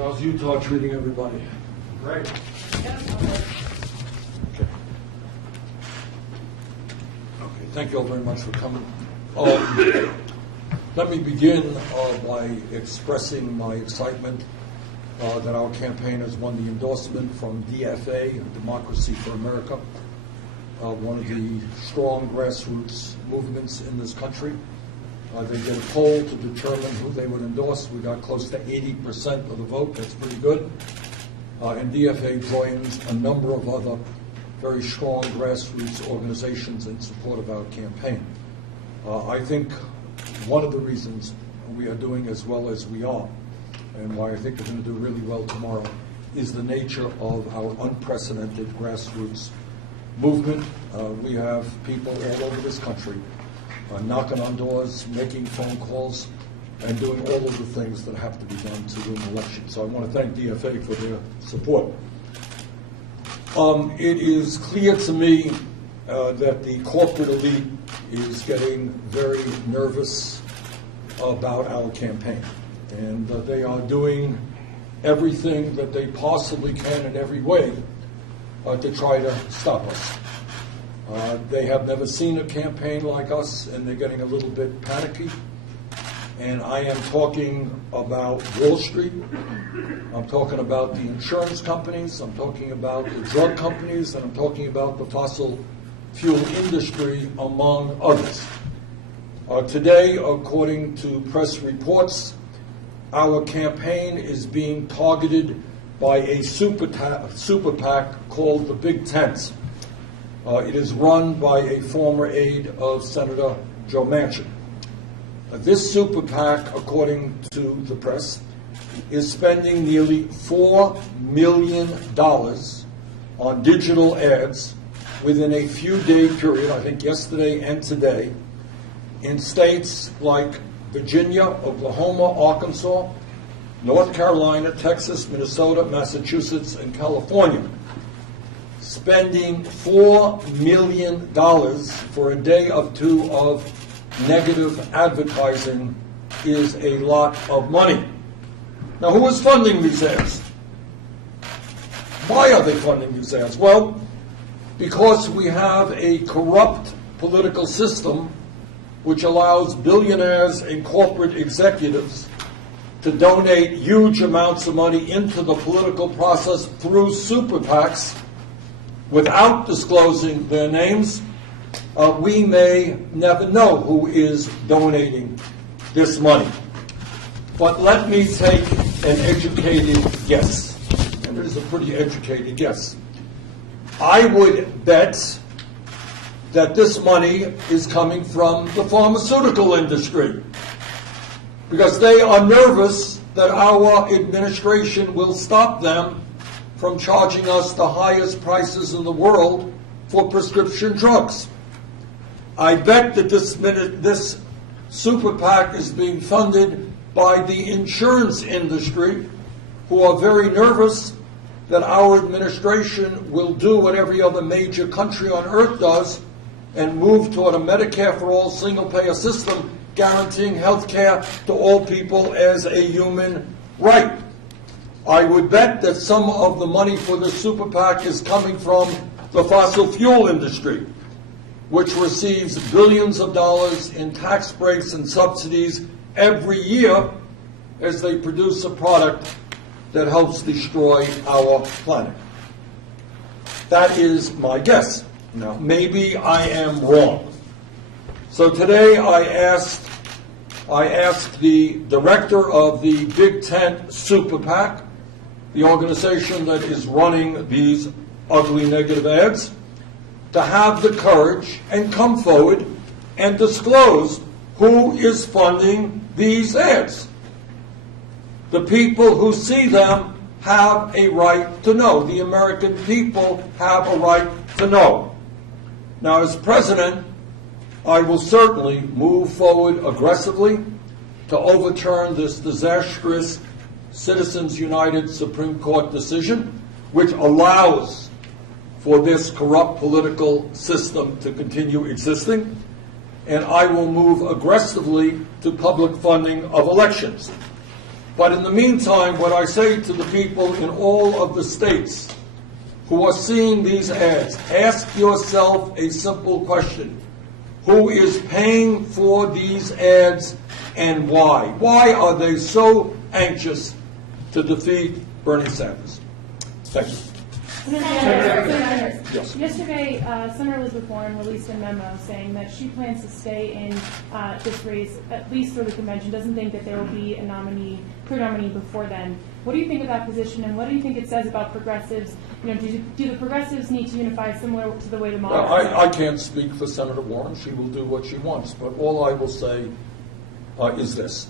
How's Utah treating everybody? Great. Okay. Thank you all very much for coming. Let me begin by expressing my excitement that our campaign has won the endorsement from DFA, Democracy for America, one of the strong grassroots movements in this country. They did a poll to determine who they would endorse. We got close to 80% of the vote. That's pretty good. And DFA joins a number of other very strong grassroots organizations in support of our campaign. I think one of the reasons we are doing as well as we are, and why I think we're going to do really well tomorrow, is the nature of our unprecedented grassroots movement. We have people all over this country knocking on doors, making phone calls, and doing all of the things that have to be done to win an election. So I want to thank DFA for their support. It is clear to me that the corporate elite is getting very nervous about our campaign. And they are doing everything that they possibly can in every way to try to stop us. They have never seen a campaign like us, and they're getting a little bit panicky. And I am talking about Wall Street. I'm talking about the insurance companies. I'm talking about the drug companies. And I'm talking about the fossil fuel industry, among others. Today, according to press reports, our campaign is being targeted by a super PAC called the Big Tent. It is run by a former aide of Senator Joe Manchin. This super PAC, according to the press, is spending nearly $4 million on digital ads within a few-day period, I think yesterday and today, in states like Virginia, Oklahoma, Arkansas, North Carolina, Texas, Minnesota, Massachusetts, and California. Spending $4 million for a day or two of negative advertising is a lot of money. Now, who is funding these ads? Why are they funding these ads? Well, because we have a corrupt political system which allows billionaires and corporate executives to donate huge amounts of money into the political process through super PACs without disclosing their names. We may never know who is donating this money. But let me take an educated guess, and it is a pretty educated guess. I would bet that this money is coming from the pharmaceutical industry, because they are nervous that our administration will stop them from charging us the highest prices in the world for prescription drugs. I bet that this super PAC is being funded by the insurance industry, who are very nervous that our administration will do what every other major country on earth does and move toward a Medicare for all single-payer system guaranteeing health care to all people as a human right. I would bet that some of the money for the super PAC is coming from the fossil fuel industry, which receives billions of dollars in tax breaks and subsidies every year as they produce a product that helps destroy our planet. That is my guess. Now, maybe I am wrong. So today I asked the director of the Big Tent Super PAC, the organization that is running these ugly negative ads, to have the courage and come forward and disclose who is funding these ads. The people who see them have a right to know. The American people have a right to know. Now, as president, I will certainly move forward aggressively to overturn this disastrous Citizens United Supreme Court decision, which allows for this corrupt political system to continue existing. And I will move aggressively to public funding of elections. But in the meantime, what I say to the people in all of the states who are seeing these ads, ask yourself a simple question. Who is paying for these ads and why? Why are they so anxious to defeat Bernie Sanders? Thank you. Senator, Yes. Yesterday, Senator Elizabeth Warren released a memo saying that she plans to stay in this race at least through the convention, doesn't think that there will be a clear nominee before then. What do you think of that position, and what do you think it says about progressives? You know, do the progressives need to unify similar to the way the moderates? I can't speak for Senator Warren. She will do what she wants. But all I will say is this.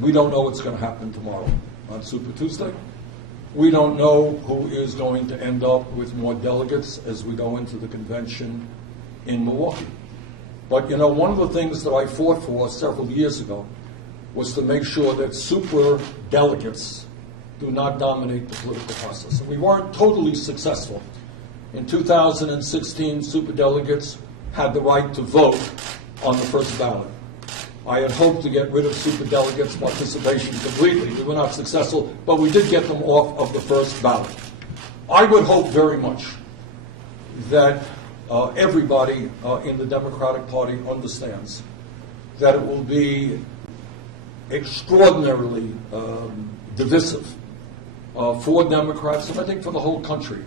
We don't know what's going to happen tomorrow on Super Tuesday. We don't know who is going to end up with more delegates as we go into the convention in Milwaukee. But, you know, one of the things that I fought for several years ago was to make sure that super delegates do not dominate the political process. And we weren't totally successful. In 2016, super delegates had the right to vote on the first ballot. I had hoped to get rid of super delegates' participation completely. We were not successful, but we did get them off of the first ballot. I would hope very much that everybody in the Democratic Party understands that it will be extraordinarily divisive for Democrats, and I think for the whole country,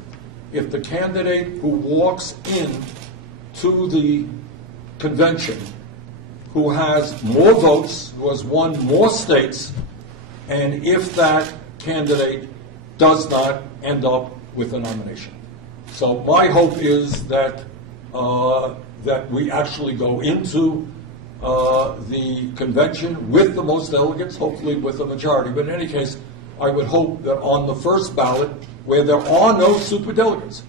if the candidate who walks in to the convention who has more votes, who has won more states, and if that candidate does not end up with a nomination. So my hope is that that we actually go into the convention with the most delegates, hopefully with a majority. But in any case, I would hope that on the first ballot, where there are no superdelegates,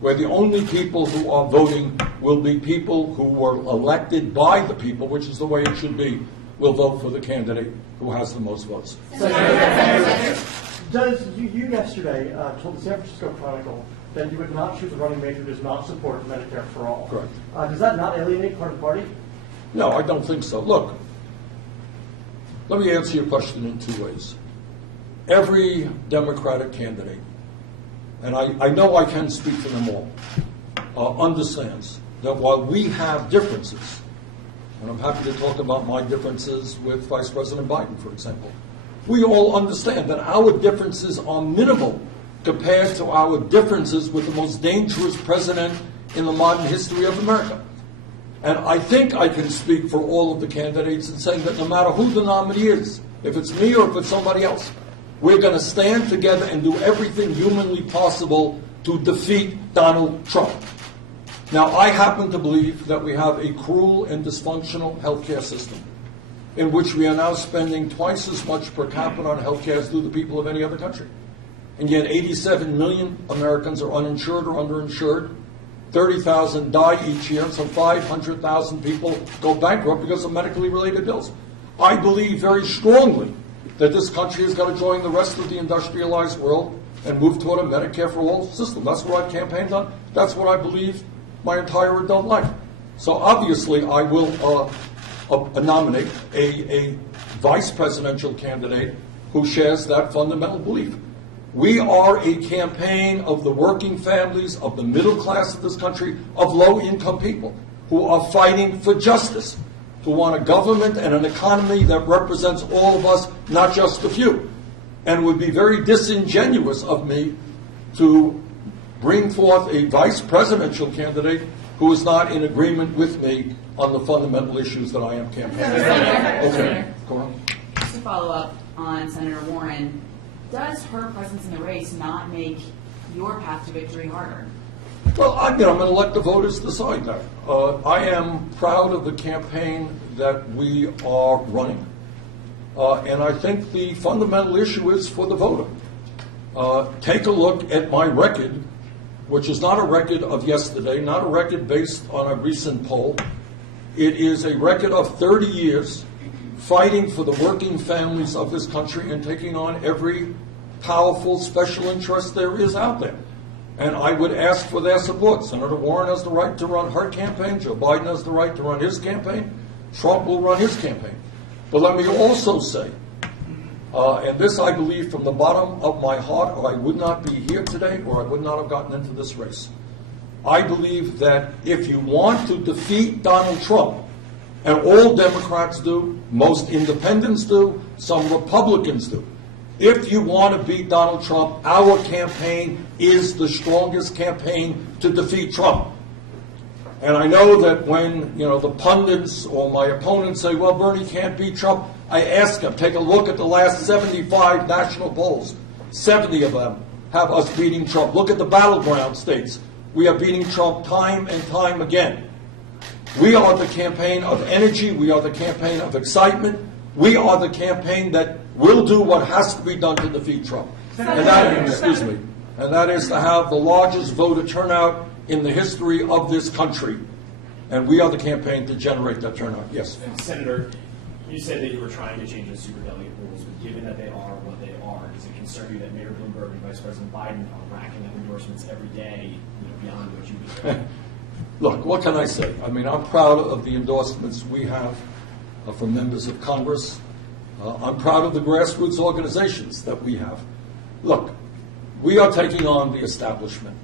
where the only people who are voting will be people who were elected by the people, which is the way it should be, will vote for the candidate who has the most votes. You yesterday told the San Francisco Chronicle that you would not choose a running mate who does not support Medicare for all. Correct. Does that not alienate part of the party? No, I don't think so. Look, let me answer your question in two ways. Every Democratic candidate, and I know I can speak for them all, understands that while we have differences, and I'm happy to talk about my differences with Vice President Biden, for example, we all understand that our differences are minimal compared to our differences with the most dangerous president in the modern history of America. And I think I can speak for all of the candidates in saying that no matter who the nominee is, if it's me or if it's somebody else, we're going to stand together and do everything humanly possible to defeat Donald Trump. Now, I happen to believe that we have a cruel and dysfunctional healthcare system in which we are now spending twice as much per capita on healthcare as do the people of any other country. And yet 87 million Americans are uninsured or underinsured. 30,000 die each year, and some 500,000 people go bankrupt because of medically related bills. I believe very strongly that this country has got to join the rest of the industrialized world and move toward a Medicare for all system. That's what I've campaigned on. That's what I believe my entire adult life. So obviously I will nominate a vice presidential candidate who shares that fundamental belief. We are a campaign of the working families, of the middle class of this country, of low-income people who are fighting for justice, who want a government and an economy that represents all of us, not just a few. And it would be very disingenuous of me to bring forth a vice presidential candidate who is not in agreement with me on the fundamental issues that I am campaigning. Okay, go on. Just to follow up on Senator Warren, does her presence in the race not make your path to victory harder? Well, I'm going to let the voters decide that. I am proud of the campaign that we are running. And I think the fundamental issue is for the voter. Take a look at my record, which is not a record of yesterday, not a record based on a recent poll. It is a record of 30 years fighting for the working families of this country and taking on every powerful special interest there is out there. And I would ask for their support. Senator Warren has the right to run her campaign. Joe Biden has the right to run his campaign. Trump will run his campaign. But let me also say And this I believe from the bottom of my heart, or I would not be here today, or I would not have gotten into this race. I believe that if you want to defeat Donald Trump, and all Democrats do, most independents do, some Republicans do, if you want to beat Donald Trump, our campaign is the strongest campaign to defeat Trump. And I know that when, the pundits or my opponents say, well, Bernie can't beat Trump, I ask them, take a look at the last 75 national polls. 70 of them have us beating Trump. Look at the battleground states. We are beating Trump time and time again. We are the campaign of energy. We are the campaign of excitement. We are the campaign that will do what has to be done to defeat Trump. And that is to have the largest voter turnout in the history of this country. And we are the campaign to generate that turnout. Yes. Senator, you said that you were trying to change the superdelegate rules, but given that they are what they are, does it concern you that Mayor Bloomberg and Vice President Biden are racking up endorsements every day, beyond what you would do? Look, what can I say? I mean, I'm proud of the endorsements we have from members of Congress. I'm proud of the grassroots organizations that we have. Look, we are taking on the establishment.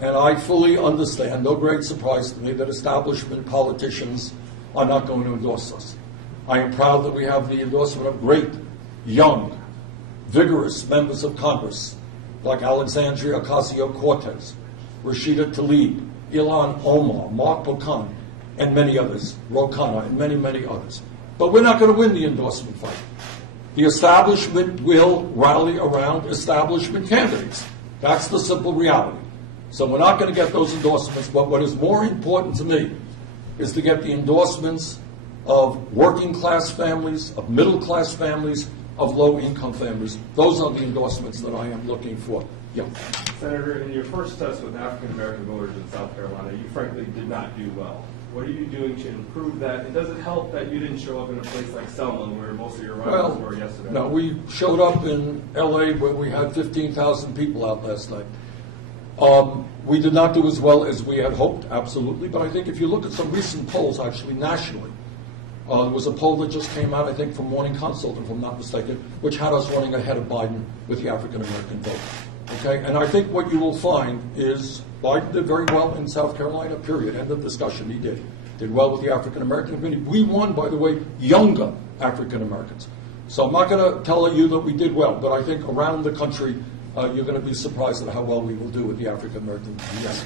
And I fully understand, no great surprise to me, that establishment politicians are not going to endorse us. I am proud that we have the endorsement of great, young, vigorous members of Congress like Alexandria Ocasio-Cortez, Rashida Tlaib, Ilhan Omar, Mark Buchan, and many others, Ro Khanna, and many, many others. But we're not going to win the endorsement fight. The establishment will rally around establishment candidates. That's the simple reality. So we're not going to get those endorsements, but what is more important to me is to get the endorsements of working class families, of middle class families, of low income families. Those are the endorsements that I am looking for. Yeah. Senator, in your first test with African American voters in South Carolina, you frankly did not do well. What are you doing to improve that? And does it help that you didn't show up in a place like Selma, where most of your rivals were yesterday? No, we showed up in L.A. where we had 15,000 people out last night. We did not do as well as we had hoped, absolutely. But I think if you look at some recent polls, actually nationally, there was a poll that just came out, I think, from Morning Consult, if I'm not mistaken, which had us running ahead of Biden with the African American vote. Okay, and I think what you will find is Biden did very well in South Carolina, period. End of discussion. He did well with the African American community. We won, by the way, younger African Americans. So I'm not going to tell you that we did well, but I think around the country, you're going to be surprised at how well we will do with the African American community. Yes.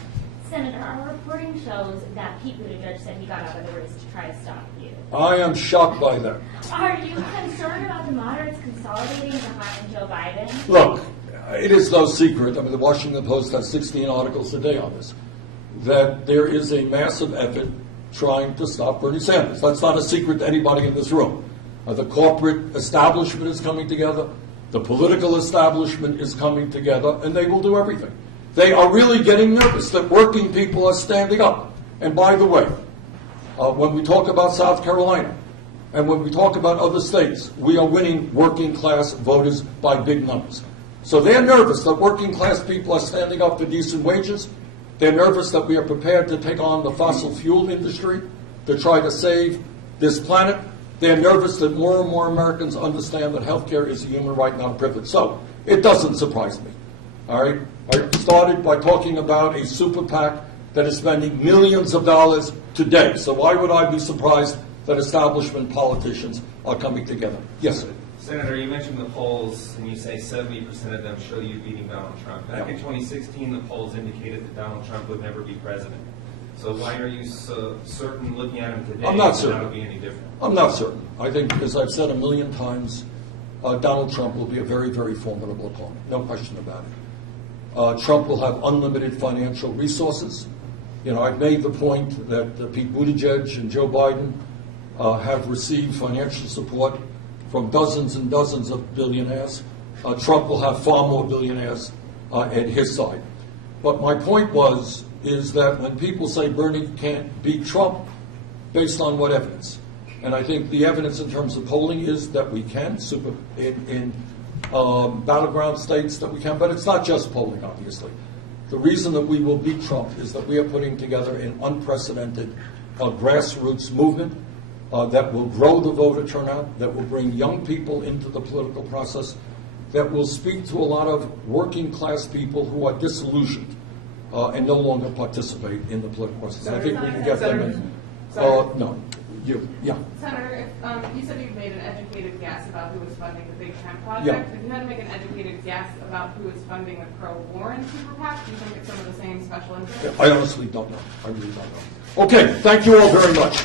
Senator, our reporting shows that Pete Buttigieg said he got out of the race to try to stop you. I am shocked by that. Are you concerned about the moderates consolidating behind Joe Biden? Look, it is no secret, I mean, the Washington Post has 16 articles a day on this, that there is a massive effort trying to stop Bernie Sanders. That's not a secret to anybody in this room. The corporate establishment is coming together, the political establishment is coming together, and they will do everything. They are really getting nervous that working people are standing up. And by the way, when we talk about South Carolina, and when we talk about other states, we are winning working class voters by big numbers. So they're nervous that working class people are standing up for decent wages. They're nervous that we are prepared to take on the fossil fuel industry to try to save this planet. They're nervous that more and more Americans understand that health care is a human right, not a privilege. So it doesn't surprise me. All right? I started by talking about a super PAC that is spending millions of dollars today. So why would I be surprised that establishment politicians are coming together? Yes, sir. Senator, you mentioned the polls, and you say 70% of them show you beating Donald Trump. Back in 2016, the polls indicated that Donald Trump would never be president. So why are you so certain, looking at him today, I'm not that certain. that would be any different? I'm not certain. I think, as I've said a million times, Donald Trump will be a very, very formidable opponent. No question about it. Trump will have unlimited financial resources. You know, I've made the point that Pete Buttigieg and Joe Biden have received financial support from dozens and dozens of billionaires. Trump will have far more billionaires at his side. But my point is that when people say Bernie can't beat Trump, based on what evidence? And I think the evidence in terms of polling is that we can, in battleground states that we can, but it's not just polling, obviously. The reason that we will beat Trump is that we are putting together an unprecedented grassroots movement. that will grow the voter turnout, that will bring young people into the political process, that will speak to a lot of working class people who are disillusioned and no longer participate in the political process. I think we can get them in. No, you, yeah. Senator, if, you said you've made an educated guess about who was funding the Big Tent Project. Yeah. If you had to make an educated guess about who is funding the pro-Warren Super PAC, do you think it's some of the same special interests? I honestly don't know. I really don't know. Okay, thank you all very much.